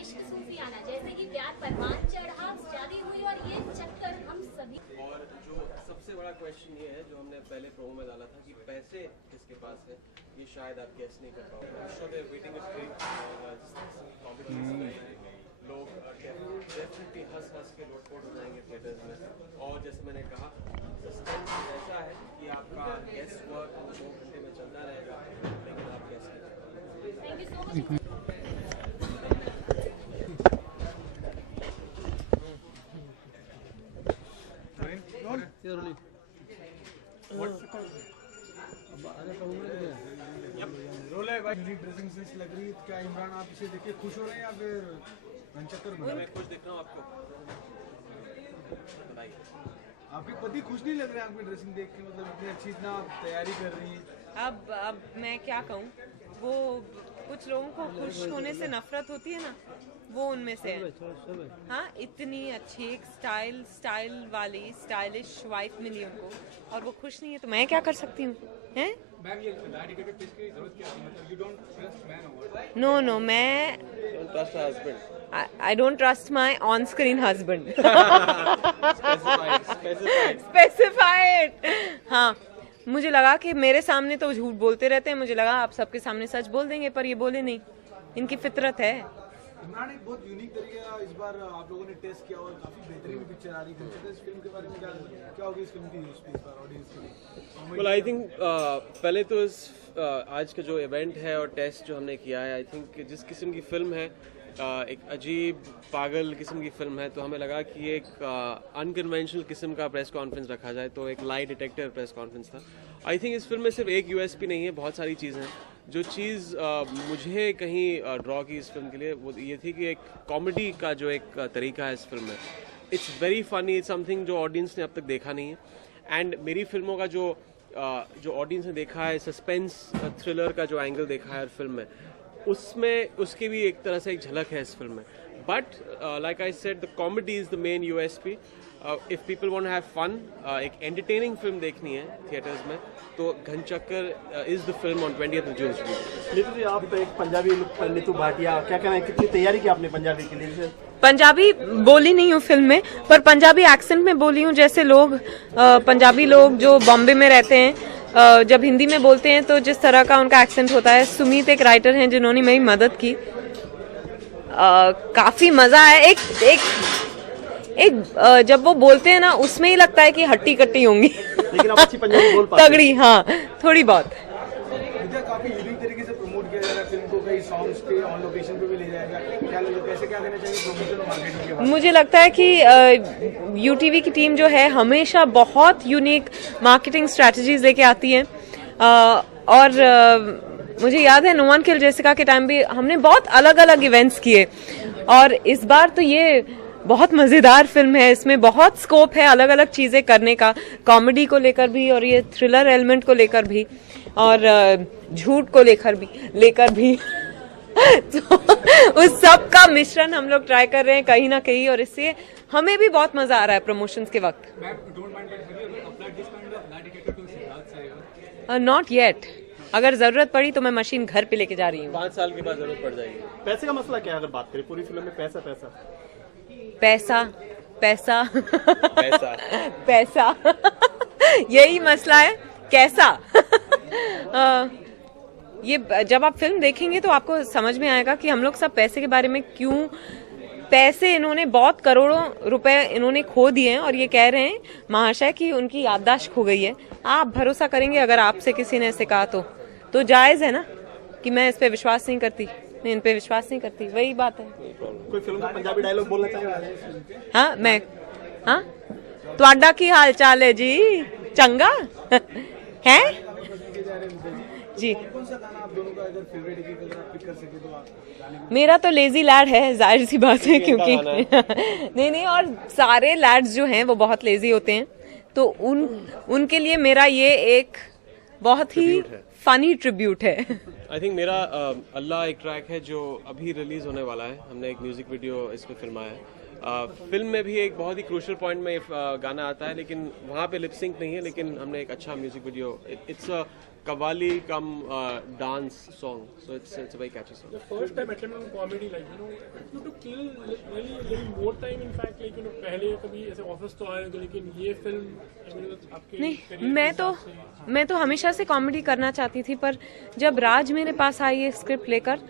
इश्क सूफियाना, जैसे कि प्यार परवान चढ़ा, शादी हुई और ये चक्कर हम सभी। और जो सबसे बड़ा क्वेश्चन ये है जो हमने पहले प्रोमो में डाला था कि पैसे किसके पास है, ये शायद आप गेस नहीं कर पाओगे। वेटिंग इज ग्रेट और लोग डेफिनेटली हंस हंस के लोटपोट हो जाएंगे थिएटर्स में। और जैसे मैंने कहा, सस्पेंस ऐसा है कि आपका गेस वर्क 2 घंटे में चलता रहेगा, लेकिन आप गेस कर सकते हैं। Thank you so much. Dressing sense लग रही है। क्या इमरान आप इसे देख के खुश हो रहे हैं या फिर चक्कर में? मैं खुश दिख रहा हूँ आपको, बताइए। आपके पति खुश नहीं लग रहे हैं आपकी ड्रेसिंग देख के? मतलब इतनी अच्छी, इतना तैयारी कर रही है। अब मैं क्या कहूँ, वो कुछ लोगों को खुश होने से नफरत होती है ना, वो उनमें से है। हाँ, इतनी अच्छी एक स्टाइल वाली स्टाइलिश वाइफ मिली उनको और वो खुश नहीं है, तो मैं क्या कर सकती हूँ? हैं? नो, मैं I don't trust my on-screen husband. Specified. हाँ, मुझे लगा कि मेरे सामने तो झूठ बोलते रहते हैं, मुझे लगा आप सबके सामने सच बोल देंगे, पर ये बोले नहीं, इनकी फितरत है। इमरान, एक बहुत यूनिक तरीका इस बार आप लोगों ने टेस्ट किया और काफी बेहतरीन पिक्चर आ रही है। इस फिल्म के बारे में क्या होगी इस फिल्म की यूएसपी इस बार ऑडियंस के लिए? Well, I think पहले तो आज का जो इवेंट है और टेस्ट जो हमने किया है, आई थिंक जिस किस्म की फिल्म है, एक अजीब पागल किस्म की फिल्म है, तो हमें लगा कि एक अनकन्वेंशनल किस्म का प्रेस कॉन्फ्रेंस रखा जाए, तो एक लाई डिटेक्टर प्रेस कॉन्फ्रेंस था। आई थिंक इस फिल्म में सिर्फ एक यूएसपी नहीं है, बहुत सारी चीज़ें हैं। जो चीज़ मुझे कहीं ड्रॉ की इस फिल्म के लिए, वो ये थी कि एक कॉमेडी का जो एक तरीका है इस फिल्म में, it's very funny, it's something जो ऑडियंस ने अब तक देखा नहीं है। एंड मेरी फिल्मों का जो ऑडियंस ने देखा है, सस्पेंस थ्रिलर का जो एंगल देखा है हर फिल्म में, उसमें उसकी भी एक तरह से एक झलक है इस फिल्म में। But like I said, the comedy is the main USP. If people want to have fun, एक एंटरटेनिंग फिल्म देखनी है थिएटर्स में, तो Ghanchakkar is the film on 20th June. Neetu ji, आप एक पंजाबी लुक, नीतू भाटिया, क्या कहना है, कितनी तैयारी की आपने पंजाबी के लिए? पंजाबी बोली नहीं हूँ फिल्म में, पर पंजाबी एक्सेंट में बोली हूँ। जैसे लोग पंजाबी लोग जो बॉम्बे में रहते हैं, जब हिंदी में बोलते हैं तो जिस तरह का उनका एक्सेंट होता है। सुमीत एक राइटर हैं जिन्होंने मेरी मदद की, काफी मजा आया। एक जब वो बोलते हैं ना, उसमें ही लगता है कि हट्टी कट्टी होंगी, लेकिन आप अच्छी पंजाबी बोल पाते हैं। तगड़ी, हाँ, थोड़ी बहुत। काफी यूनिक तरीके से प्रमोट किया जा रहा है फिल्म को, कई सॉन्ग्स पे ऑन लोकेशन पे भी ले जाएगा। कैसे क्या करना चाहिए प्रमोशन और मार्केटिंग के बारे में? मुझे लगता है कि यूटीवी की टीम जो है हमेशा बहुत यूनिक मार्केटिंग स्ट्रेटजीज लेके आती है। और मुझे याद है नो वन किल जेसिका के टाइम भी हमने बहुत अलग अलग इवेंट्स किए, और इस बार तो ये बहुत मजेदार फिल्म है। इसमें बहुत स्कोप है अलग अलग चीजें करने का, कॉमेडी को लेकर भी और ये थ्रिलर एलिमेंट को लेकर भी और झूठ को लेकर भी तो उस सब का मिश्रण हम लोग ट्राई कर रहे हैं कहीं ना कहीं, और इससे हमें भी बहुत मजा आ रहा है प्रमोशंस के वक्त। नॉट येट, अगर जरूरत पड़ी तो मैं मशीन घर पे लेके जा रही हूँ। 5 साल के बाद जरूरत पड़ जाएगी। पैसे का मसला क्या है? अगर बात करें पूरी फिल्म में पैसा यही मसला है, कैसा ये जब आप फिल्म देखेंगे तो आपको समझ में आएगा कि हम लोग सब पैसे के बारे में क्यों, पैसे इन्होंने बहुत करोड़ों रुपए इन्होंने खो दिए हैं, और ये कह रहे हैं महाशय कि उनकी याददाश्त खो गई है। आप भरोसा करेंगे अगर आपसे किसी ने ऐसे कहा तो जायज है ना कि मैं इस पे विश्वास नहीं करती, मैं इन पे विश्वास नहीं करती, वही बात है। कोई फिल्म का पंजाबी डायलॉग बोलना चाहिए? हाँ, मैं, हाँ, तुहाडा की हाल चाल है जी, चंगा है जी। मेरा तो लेजी लैड है, जाहिर सी बात है, क्योंकि नहीं, और सारे लैड्स जो हैं वो बहुत लेजी होते हैं, तो उनके लिए मेरा ये एक बहुत ही फनी ट्रिब्यूट है। आई थिंक मेरा अल्लाह एक ट्रैक है जो अभी रिलीज होने वाला है। हमने एक म्यूजिक वीडियो इस पर फिल्माया है। फिल्म में भी एक बहुत ही क्रूशियल पॉइंट में गाना आता है, लेकिन वहाँ पे लिप सिंक नहीं है, लेकिन हमने एक अच्छा music video, it's qawwali come dance song, so it's a very catchy song. The first time attempt on comedy, like you to kill really little more time. In fact, like पहले कभी ऐसे office तो आए थे, लेकिन ये फिल्म आपके नहीं, career मैं के तो हिसाब से- मैं तो हमेशा से कॉमेडी करना चाहती थी, पर जब राज मेरे पास आई ये स्क्रिप्ट लेकर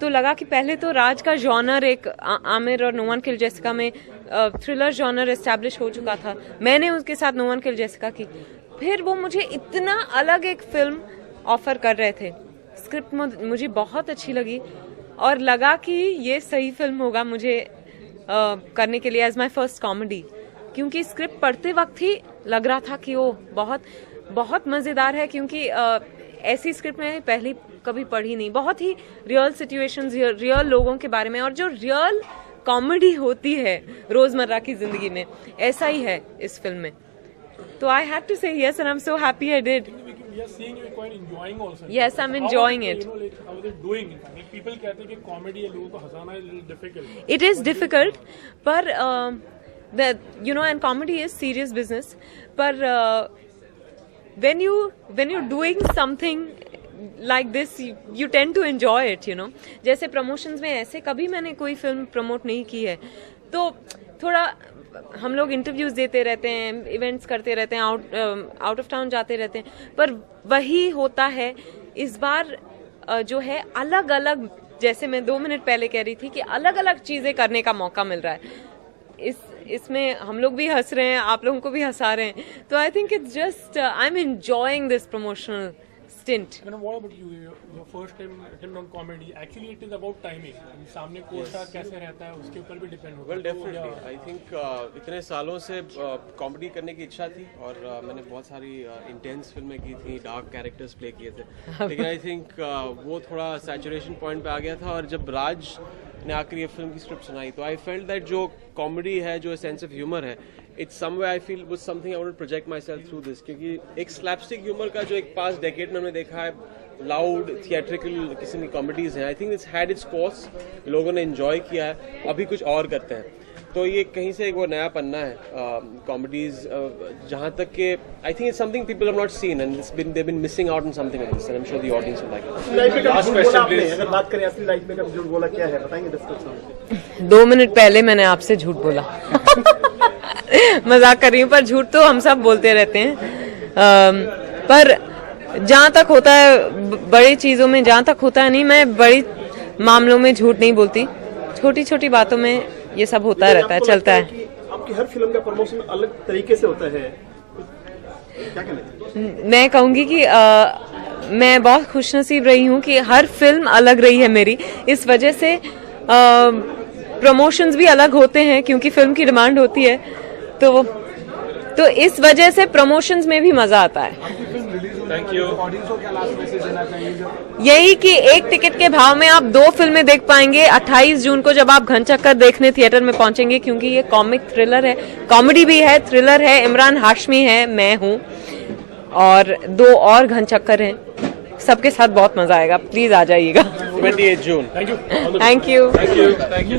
तो लगा कि पहले तो राज का जॉनर एक आमिर और नो वन किल जेसिका में थ्रिलर जॉनर एस्टैब्लिश हो चुका था, मैंने उसके साथ नो वन किल जेसिका की, फिर वो मुझे इतना अलग एक फिल्म ऑफर कर रहे थे। स्क्रिप्ट मुझे बहुत अच्छी लगी और लगा कि ये सही फिल्म होगा मुझे करने के लिए एज माय फर्स्ट कॉमेडी, क्योंकि स्क्रिप्ट पढ़ते वक्त ही लग रहा था कि वो बहुत बहुत मज़ेदार है, क्योंकि ऐसी स्क्रिप्ट मैंने पहले कभी पढ़ी नहीं, बहुत ही रियल सिचुएशंस, रियल लोगों के बारे में, और जो रियल कॉमेडी होती है रोज़मर्रा की ज़िंदगी में ऐसा ही है इस फिल्म में। तो आई हैड टू से yes and I am so happy I did. We are seeing you quite enjoying also. Yes, I'm enjoying it. Like, how is it doing? In fact, like, people कहते हैं कि comedy है, लोगों को हंसाना is a little difficult. It is difficult, पर and comedy is serious business. पर when you're doing something like this, you tend to enjoy it, जैसे promotions में ऐसे कभी मैंने कोई फिल्म प्रमोट नहीं की है, तो थोड़ा हम लोग इंटरव्यूज देते रहते हैं, इवेंट्स करते रहते हैं, आउट ऑफ टाउन जाते रहते हैं, पर वही होता है इस बार जो है अलग अलग, जैसे मैं 2 मिनट पहले कह रही थी कि अलग अलग चीजें करने का मौका मिल रहा है। इसमें हम लोग भी हंस रहे हैं, आप लोगों को भी हंसा रहे हैं, तो आई think it's just I am enjoying this promotional stint. What about you? Your first time attempt on comedy. Actually, it is about timing. सामने कोस्टार कैसे रहता है उसके ऊपर भी डिपेंड होता है। Well, definitely. I think इतने सालों से कॉमेडी करने की इच्छा थी और मैंने बहुत सारी इंटेंस फिल्में की थी, डार्क कैरेक्टर्स प्ले किए थे, लेकिन आई थिंक वो थोड़ा सैचुरेशन पॉइंट पे आ गया था, और जब राज ने आकर ये फिल्म की स्क्रिप्ट सुनाई तो आई फेल्ट दैट जो कॉमेडी है, जो सेंस ऑफ ह्यूमर है, it's somewhere I feel was something I want to project myself through this, क्योंकि एक स्लैपस्टिक ह्यूमर का जो एक पास्ट डेकेड में हमने देखा है, लाउड थिएट्रिकल किस्म की कॉमेडीज हैं, आई think it's had its course, लोगों ने एंजॉय किया है, अभी कुछ और करते हैं, तो ये कहीं से एक वो नया पन्ना है कॉमेडीज, जहाँ तक के I think it's something people have not seen and they been missing out on something like this, and I am sure the audience will like it. Life में कभी झूठ बोला आपने? अगर बात करें असली लाइफ में कभी झूठ बोला, क्या है बताएंगे डिस्कशन? 2 मिनट पहले मैंने आपसे झूठ बोला। मजाक कर रही हूँ, पर झूठ तो हम सब बोलते रहते हैं, पर जहाँ तक होता है बड़ी चीजों में, जहाँ तक होता है नहीं, मैं बड़ी मामलों में झूठ नहीं बोलती, छोटी छोटी बातों में ये सब होता रहता है, चलता है। आपकी हर फिल्म का प्रमोशन अलग तरीके से होता है, क्या कहना? मैं कहूँगी कि मैं बहुत खुशनसीब रही हूँ कि हर फिल्म अलग रही है मेरी, इस वजह से प्रमोशंस भी अलग होते हैं, क्योंकि फिल्म की डिमांड होती है, तो इस वजह से प्रमोशंस में भी मजा आता है। Thank you. ऑडियंस को क्या लास्ट मैसेज देना चाहिए? यही कि एक टिकट के भाव में आप 2 फिल्में देख पाएंगे 28 जून को, जब आप घनचक्कर देखने थिएटर में पहुंचेंगे, क्योंकि ये कॉमिक थ्रिलर है, कॉमेडी भी है, थ्रिलर है, इमरान हाशमी है, मैं हूं, और 2 और घनचक्कर हैं, सबके साथ बहुत मजा आएगा, प्लीज आ जाइएगा। 28 जून। Thank you. Thank you. Thank you.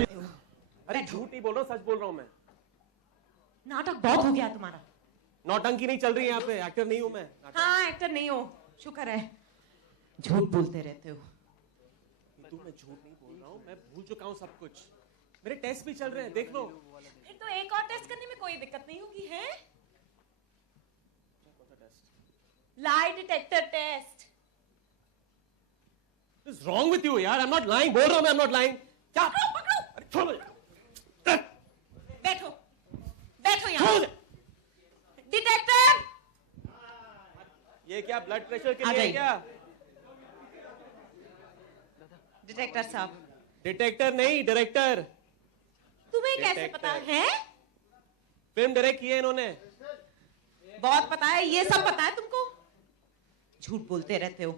अरे झूठ नहीं बोल रहा, सच बोल रहा हूँ मैं। नाटक बहुत हो गया तुम्हारा। नौटंकी नहीं चल रही है यहाँ पे, एक्टर नहीं हूँ मैं। हाँ, एक्टर नहीं हो, शुक्र है। झूठ बोलते रहते हो। मैं झूठ नहीं बोल रहा हूँ, मैं भूल चुका हूँ सब कुछ, मेरे टेस्ट भी चल रहे हैं, देख लो। फिर तो एक और टेस्ट करने में कोई दिक्कत नहीं होगी, है? Lie detector test. What is wrong with you यार? I'm not lying, बोल रहा हूँ मैं, I'm not lying। क्या? अरे छोड़ो। बैठो, बैठो यहाँ। डिटेक्टर। ये क्या ब्लड प्रेशर के आ लिए जाइए। क्या? डिटेक्टर साहब। डिटेक्टर नहीं, डायरेक्टर। तुम्हें कैसे डिटेक्टर। पता है? फिल्म डायरेक्ट की है इन्होंने। बहुत पता है, ये सब पता है तुमको? झूठ बोलते रहते हो।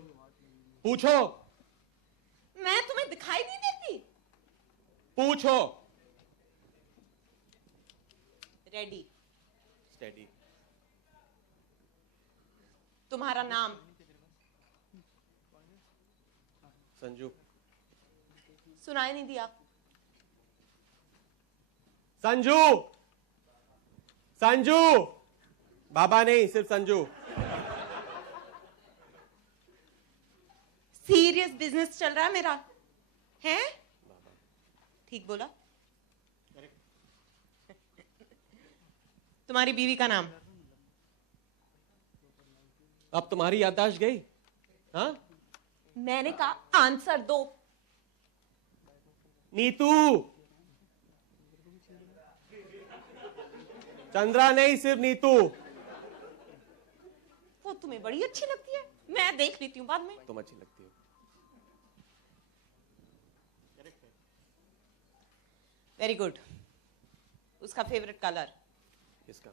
पूछो। मैं तुम्हें दिखाई नहीं देती? पूछो। रेडी। स्टेडी। तुम्हारा नाम? संजू। सुनाई नहीं दिया। संजू। संजू। बाबा नहीं, सिर्फ संजू। सीरियस बिजनेस चल रहा है मेरा, है? ठीक बोला? तुम्हारी बीवी का नाम? अब तुम्हारी याददाश्त गई? हाँ? मैंने कहा आंसर दो। नीतू। चंद्रा नहीं, सिर्फ नीतू। वो तुम्हें बड़ी अच्छी लगती है, मैं देख लेती हूँ बाद में। तुम अच्छी लगती हो। Very good. उसका फेवरेट कलर? किसका?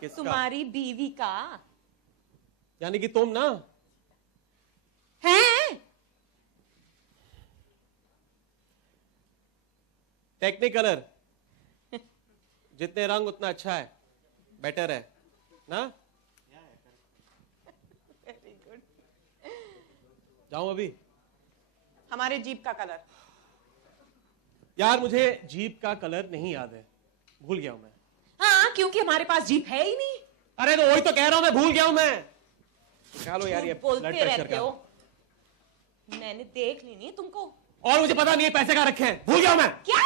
किसका? तुम्हारी बीवी का। यानी कि तुम ना? हैं? टेक्निकलर। जितने रंग उतना अच्छा है, बेटर है ना? Very good. जाऊं अभी? हमारे जीप का कलर? यार मुझे जीप का कलर नहीं याद है, भूल गया हूं मैं। हाँ, क्योंकि हमारे पास जीप है ही नहीं। अरे तो वही तो कह रहा हूं, मैं भूल गया हूं मैं। चलो यार, ये झूठ बोलते ब्लड प्रेशर रहते का। हो। मैंने देख ली नहीं तुमको। और मुझे पता नहीं है पैसे कहाँ रखे हैं, भूल गया हूं मैं। क्या?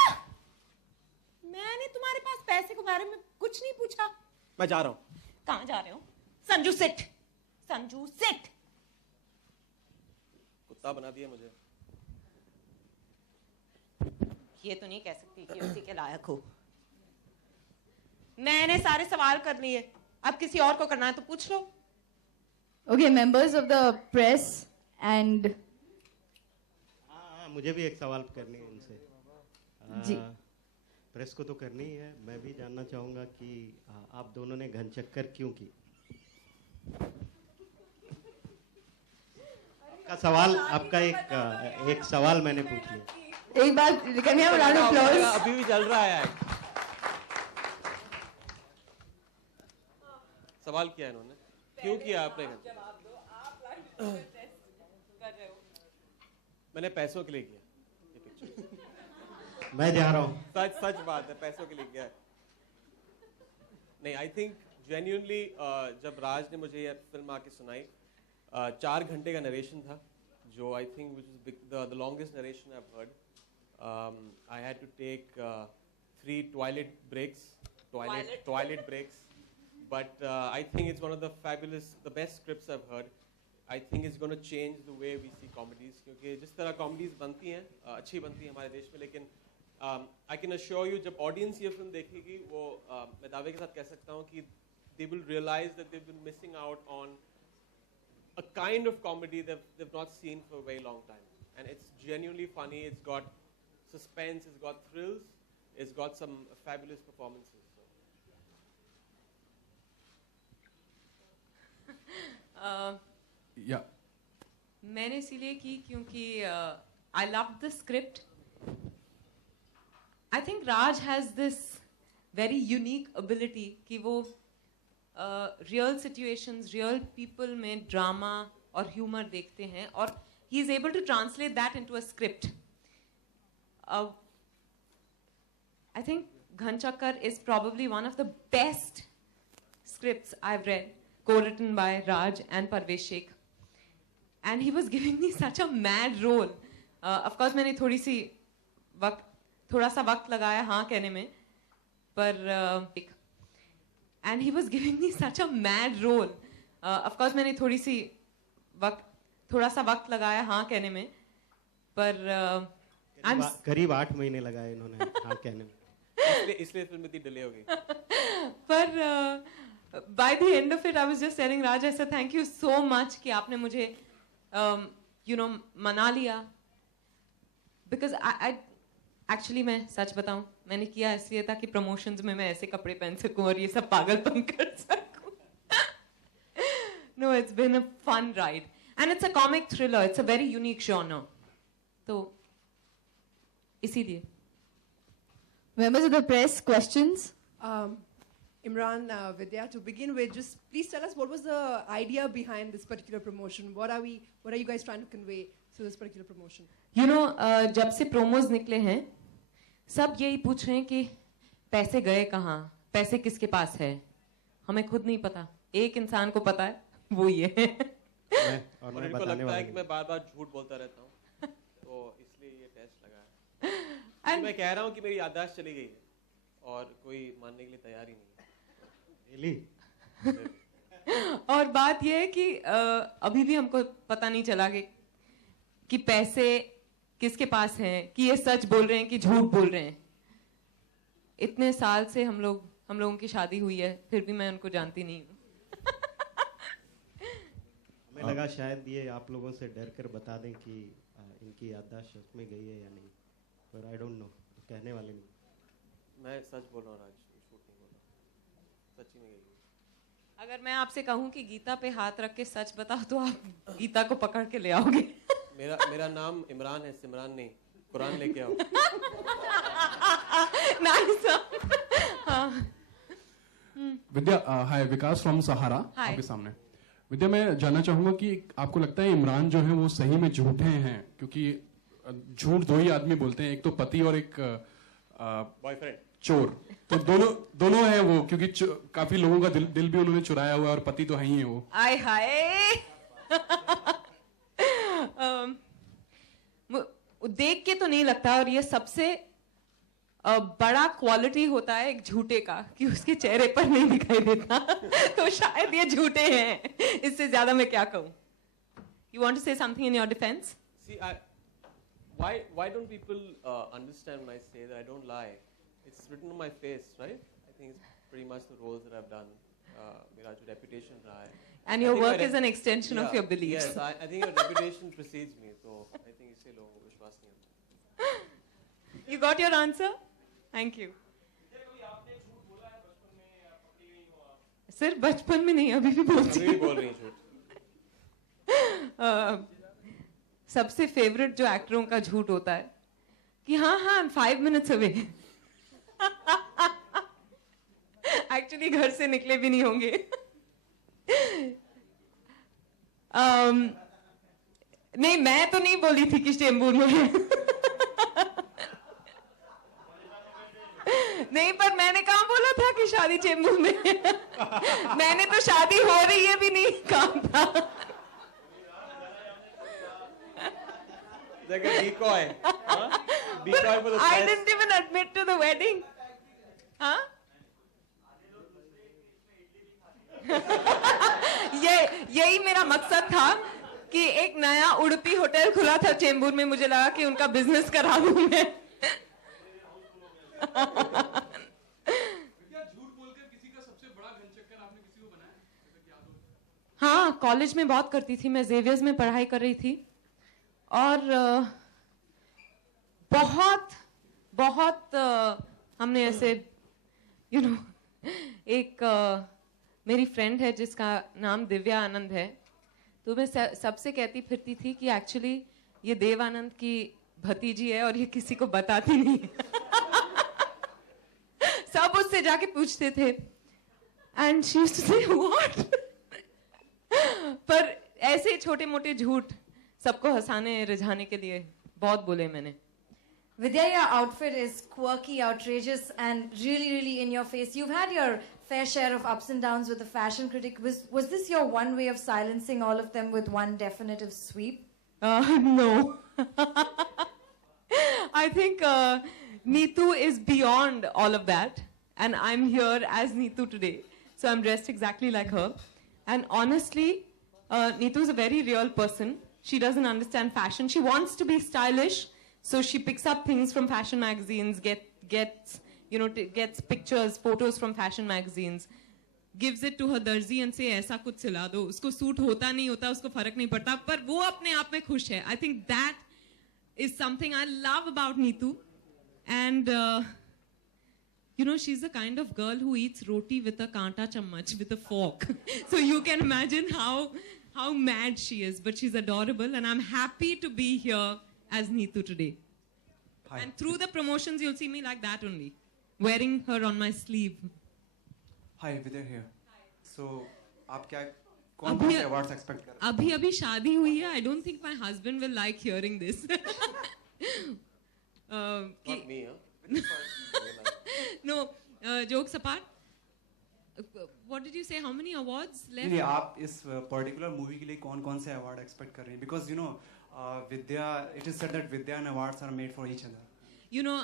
मैंने तुम्हारे पास पैसे के बारे में कुछ नहीं पूछा। मैं जा रहा हूं। कहाँ जा रहे हो? Sanju sit, Sanju sit. कुत्ता बना दिया मुझे। ये तो नहीं कह सकती कि उसी के लायक हो। मैंने सारे सवाल कर लिए, अब किसी और को करना है तो पूछ लो। Okay, members of the press and हाँ, मुझे भी एक सवाल करनी है इनसे। जी। प्रेस को तो करनी ही है, मैं भी जानना चाहूँगा कि आप दोनों ने घनचक्कर क्यों की? आपका सवाल, आपका एक सवाल मैंने पूछ लिया। एक बार कन्या राउंड ऑफ applause। अभी भी चल रहा है यार। सवाल किया इन्होंने, क्यों किया आपने? मैंने पैसों के लिए किया ये पिक्चर। मैं जा रहा हूँ। सच सच बात है, पैसों के लिए किया है। नहीं, आई थिंक जेन्युइनली जब राज ने मुझे ये फिल्म आके सुनाई, 4 घंटे का नरेशन था, जो I think which is the longest narration I have heard. I had to take 3 toilet breaks, but I think it's one of the best scripts I've heard. I think it's going to change the way we see comedies, क्योंकि जिस तरह comedies बनती हैं, अच्छी बनती हैं हमारे देश में, लेकिन I can assure you जब audience ये film देखेगी, वो मैं दावे के साथ कह सकता हूँ कि they will realize that they've been missing out on a kind of comedy they've not seen for a very long time, and it's genuinely funny. It's got suspense, it's got thrills, it's got some fabulous performances. Yeah. मैंने इसीलिए की क्योंकि I loved the script. I think Raj has this very unique ability कि वो real situations, real people में drama और humor देखते हैं, और he is able to translate that into a script. I think Ghanchakkar is probably one of the best scripts I've read, co-written by Raj and Parvesh Sheikh. And he was giving me such a mad role. Of course, मैंने थोड़ा सा वक्त लगाया हाँ कहने में, पर and he was giving me such a mad role. Of course, मैंने थोड़ा सा वक्त लगाया हाँ कहने में, पर करीब 8 महीने लगाए इन्होंने हाँ कहने में। इसलिए फिल्म इतनी डिले हो गई। पर by the end of it, I was just telling Raj, I said, thank you so much कि आपने मुझे मना लिया, because I actually मैं सच बताऊं, मैंने किया इसलिए ताकि प्रमोशंस में मैं ऐसे कपड़े पहन सकूं और ये सब पागलपन कर सकूं। No, it's been a fun ride, and it's a comic thriller. It's a very unique genre. तो इसीलिए। members of the press, questions? Imran, Vidya, to begin with, just please tell us what was the idea behind this particular promotion? What are you guys trying to convey through this particular promotion? You know, जब से promos निकले हैं, सब यही पूछ रहे हैं कि पैसे गए कहाँ, पैसे किसके पास है, हमें खुद नहीं पता, एक इंसान को पता है, वो ये है। मैं मेरे को बताने लगता वाला है कि नहीं। मैं बार बार झूठ बोलता रहता हूँ तो इसलिए ये टेस्ट लगा है। And- मैं कह रहा हूँ कि मेरी याददाश्त चली गई है और कोई मानने के लिए तैयार ही नहीं है। Really? और बात यह है कि अभी भी हमको पता नहीं चला कि पैसे किसके पास हैं, कि ये सच बोल रहे हैं कि झूठ बोल रहे हैं। इतने साल से हम लोगों की शादी हुई है, फिर भी मैं उनको जानती नहीं हूँ। हमें लगा शायद ये आप लोगों से डर कर बता दें कि इनकी याददाश्त सच में गई है या नहीं, पर आई डोंट नो, कहने वाले नहीं। मैं सच बोल रहा हूँ राज, झूठ नहीं बोल रहा, सच्ची में गई। अगर मैं आपसे कहूँ कि गीता पे हाथ रख के सच बताओ तो आप गीता को पकड़ के ले आओगे। मेरा नाम इमरान है, सिमरान नहीं। कुरान लेके आओ। Nice. हाँ। विद्या, हाय, विकास फ्रॉम सहारा Hi. आपके सामने। विद्या, मैं जानना चाहूंगा कि आपको लगता है इमरान जो है वो सही में झूठे हैं? क्योंकि झूठ दो ही आदमी बोलते हैं, एक तो पति और एक बॉयफ्रेंड, चोर। तो दोनों हैं वो, क्योंकि काफी लोगों का दिल भी उन्होंने चुराया हुआ है और पति तो है ही है वो। आय हाय। देख के तो नहीं लगता, और ये सबसे बड़ा क्वालिटी होता है एक झूठे का कि उसके चेहरे पर नहीं दिखाई देता। तो शायद ये झूठे हैं, इससे ज्यादा मैं क्या कहूँ। You want to say something in your defense? See, why don't people understand when I say that I don't lie? It's written on my face, right? I think it's pretty much the roles that I've done. मेरा जो reputation रहा है. And your work is an extension of your beliefs. Yes, I think your reputation precedes me, so I think इससे लोगों को विश्वास नहीं होता. You got your answer? Thank you. सिर्फ बचपन में नहीं, अभी भी बोलती अभी भी बोल रही हैं झूठ. सबसे फेवरेट जो एक्टरों का झूठ होता है कि हाँ 5 minutes away. एक्चुअली घर से निकले भी नहीं होंगे. नहीं, मैं तो नहीं बोली थी कि चेंबूर में है. नहीं, पर मैंने कहाँ बोला था कि शादी चेंबूर में है. मैंने तो शादी हो रही है भी नहीं कहा था. Like a decoy. Huh? Decoy for the I press. didn't even admit to the wedding. हाँ? यही मेरा मकसद था कि एक नया उडुपी होटल खुला था चेंबूर में, मुझे लगा कि उनका बिजनेस करा दूं मैं. हाँ, कॉलेज में बहुत करती थी. मैं जेवियर्स में पढ़ाई कर रही थी और बहुत हमने ऐसे एक मेरी फ्रेंड है जिसका नाम दिव्या आनंद है, तो मैं सबसे कहती फिरती थी कि एक्चुअली ये देव आनंद की भतीजी है और ये किसी को बताती नहीं. सब उससे जाके पूछते थे एंड शी यूज्ड टू से व्हाट. पर ऐसे छोटे मोटे झूठ सबको हंसाने रिझाने के लिए बहुत बोले मैंने. Vidya, your outfit is quirky, outrageous, and really in your face. You've had your fair share of ups and downs with the fashion critic. Was this your one way of silencing all of them with one definitive sweep? No. I think Neetu is beyond all of that, and I'm here as Neetu today. So I'm dressed exactly like her. And honestly, Neetu is a very real person. She doesn't understand fashion. She wants to be stylish. So she picks up things from fashion magazines, gets pictures, photos from fashion magazines, gives it to her darzi and say ऐसा कुछ सिला दो. उसको suit होता नहीं होता, उसको फर्क नहीं पड़ता, पर वो अपने आप में खुश है. I think that is something I love about Neetu. And she's the kind of girl who eats roti with a kanta chammach, with a fork. So you can imagine how mad she is, but she's adorable, and I'm happy to be here as Neetu today. Hi. And through the promotions, you'll see me like that only, wearing her on my sleeve. Hi, Vidya here. Hi. So, आप क्या कौन से awards expect कर रहे हैं? अभी शादी हुई है. I don't think my husband will like hearing this. Not me, huh? No, jokes apart. What did you say? How many awards left? नहीं आप इस पर्टिकुलर मूवी के लिए कौन-कौन से अवार्ड एक्सपेक्ट कर रहे हैं? Because you know Vidya, it is said that Vidya and awards are made for each other. You know,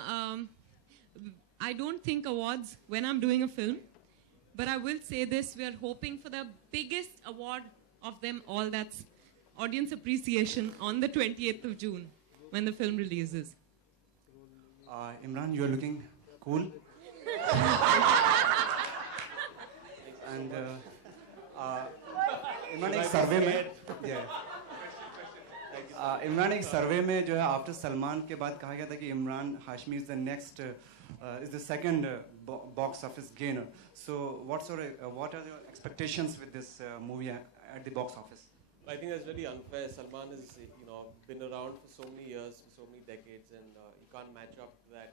I don't think awards when I'm doing a film, but I will say this: we are hoping for the biggest award of them all. That's audience appreciation on the 28th of June when the film releases. Imran, you are looking cool. And Imran एक सर्वे में इमरान एक सर्वे में जो है after Salman के बाद कहा गया था कि Imran Hashmi is the next is the second box office gainer. So what are your expectations with this movie at the box office? I think that's really unfair. Salman has been around for so many years, for so many decades, and you can't match up that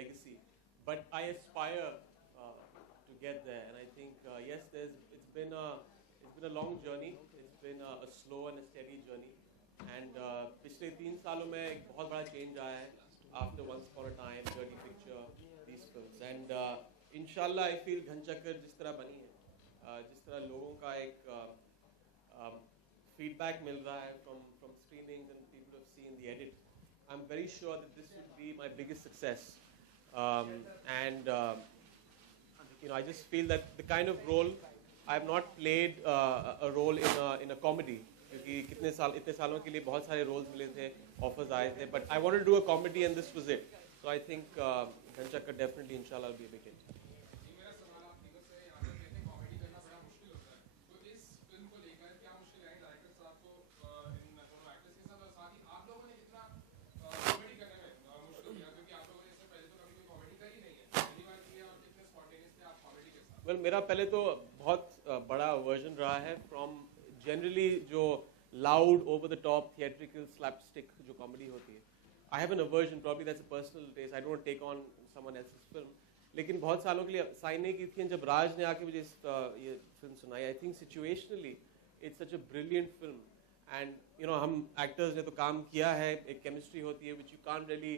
legacy. But I aspire to get there, and I think yes, it's been a long journey. It's been a slow and a steady journey, and पिछले 3 सालों में एक बहुत बड़ा change आया है after Once Upon a Time, Dirty Picture, these films, and inshallah I feel Ghanchakkar जिस तरह बनी है, जिस तरह लोगों का एक feedback मिल रहा है from screenings and people have seen the edit, I'm very sure that this will be my biggest success, and I just feel that the kind of role I have not played a role in a comedy, क्योंकि इतने सालों के लिए बहुत सारे roles मिले थे, offers आए थे, but I wanted to do a comedy and this was it. So I think Ghanchakkar definitely inshallah will be a big hit. Well, मेरा पहले तो बहुत बड़ा वर्जन रहा है from generally जो loud, over the top, theatrical, slapstick जो comedy होती है. I have an aversion, probably that's a personal taste. I don't want to take on someone else's film. लेकिन बहुत सालों के लिए साइन नहीं की थी, जब राज ने आके मुझे ये फिल्म सुनाई, I think situationally it's such a brilliant film. And हम actors ने तो काम किया है, एक chemistry होती है which you can't really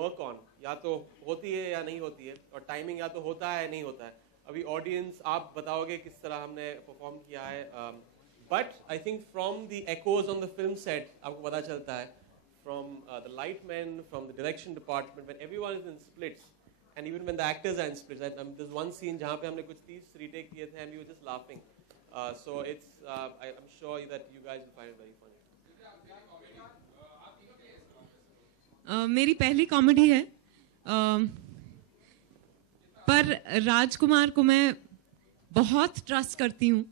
work on. या तो होती है या नहीं होती है, और timing या तो होता है या नहीं होता है. अभी ऑडियंस आप बताओगे किस तरह हमने परफॉर्म किया है, but I think from the echoes on the film set आपको पता चलता है, from the light men, from the direction department, when everyone is in splits and even when the actors are in splits. There's one scene जहाँ पे हमने कुछ 30 retake किए थे and we were just laughing, so it's I'm sure that you guys will find it very funny. मेरी पहली comedy है, पर राजकुमार को मैं बहुत ट्रस्ट करती हूँ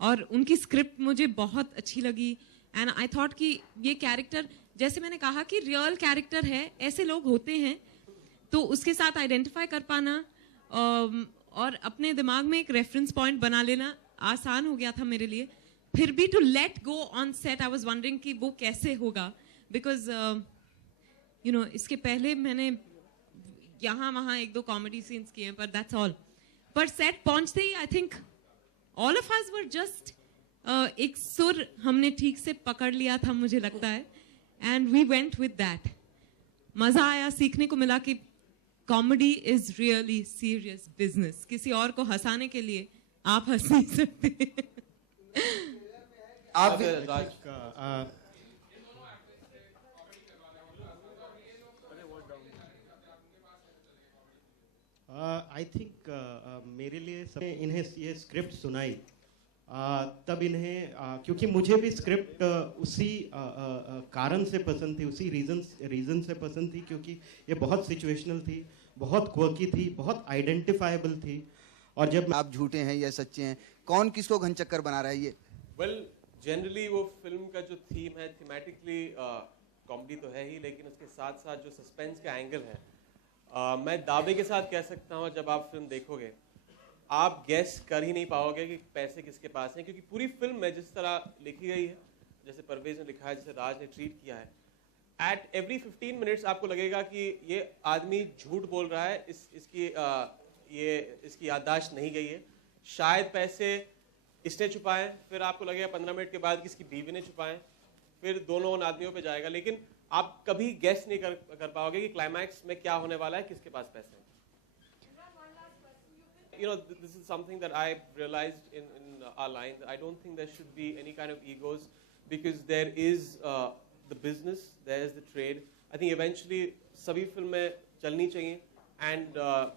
और उनकी स्क्रिप्ट मुझे बहुत अच्छी लगी. एंड आई थॉट कि ये कैरेक्टर, जैसे मैंने कहा कि रियल कैरेक्टर है, ऐसे लोग होते हैं, तो उसके साथ आइडेंटिफाई कर पाना और अपने दिमाग में एक रेफरेंस पॉइंट बना लेना आसान हो गया था मेरे लिए. फिर भी to let go on set, I was wondering कि वो कैसे होगा, बिकॉज इसके पहले मैंने यहाँ वहाँ 1-2 कॉमेडी सीन्स किए हैं, पर दैट्स ऑल. पर सेट पहुंचते ही I think all of us were just एक सुर हमने ठीक से पकड़ लिया था, मुझे लगता है, and we went with that. मजा आया, सीखने को मिला कि comedy is really serious business. किसी और को हंसाने के लिए आप हंस नहीं सकते. आप आई थिंक मेरे लिए इन्हें ये स्क्रिप्ट सुनाई तब इन्हें क्योंकि मुझे भी स्क्रिप्ट उसी कारण से पसंद थी, उसी रीज़न से पसंद थी, क्योंकि ये बहुत सिचुएशनल थी, बहुत क्वर्की थी, बहुत आइडेंटिफाइबल थी. और जब आप झूठे हैं या सच्चे हैं, कौन किसको घनचक्कर बना रहा है ये? वेल जनरली वो फिल्म का जो थीम है, थीमेटिकली कॉमेडी तो है ही, लेकिन उसके साथ साथ जो सस्पेंस का एंगल है, मैं दावे के साथ कह सकता हूँ जब आप फिल्म देखोगे आप गैस कर ही नहीं पाओगे कि पैसे किसके पास हैं, क्योंकि पूरी फिल्म में जिस तरह लिखी गई है, जैसे परवेज ने लिखा है, जैसे राज ने ट्रीट किया है, एट एवरी 15 मिनट्स आपको लगेगा कि ये आदमी झूठ बोल रहा है, इसकी याददाश्त नहीं गई है, शायद पैसे इसने छुपाए, फिर आपको लगेगा 15 मिनट के बाद कि इसकी बीवी ने छुपाए, फिर दोनों उन आदमियों पे जाएगा, लेकिन आप कभी गेस नहीं कर पाओगे कि क्लाइमैक्स में क्या होने वाला है, किसके पास पैसे हैं. You know, this is something that I realized in our line. I don't think there should be any kind of egos, because there is the business, there is the trade. I think eventually sabhi filmein chalni chahiye, and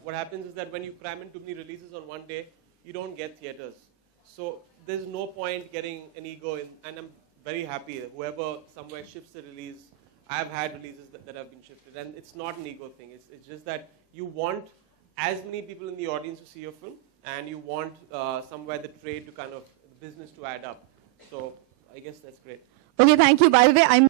what happens is that when you cram in too many releases on one day, you don't get theaters. So there's no point getting an ego in, and I'm very happy that whoever somewhere shifts the release, I've had releases that have been shifted, and it's not an ego thing. It's just that you want as many people in the audience to see your film, and you want somewhere the trade to kind of, the business to add up. So I guess that's great. Okay, thank you. By the way, I'm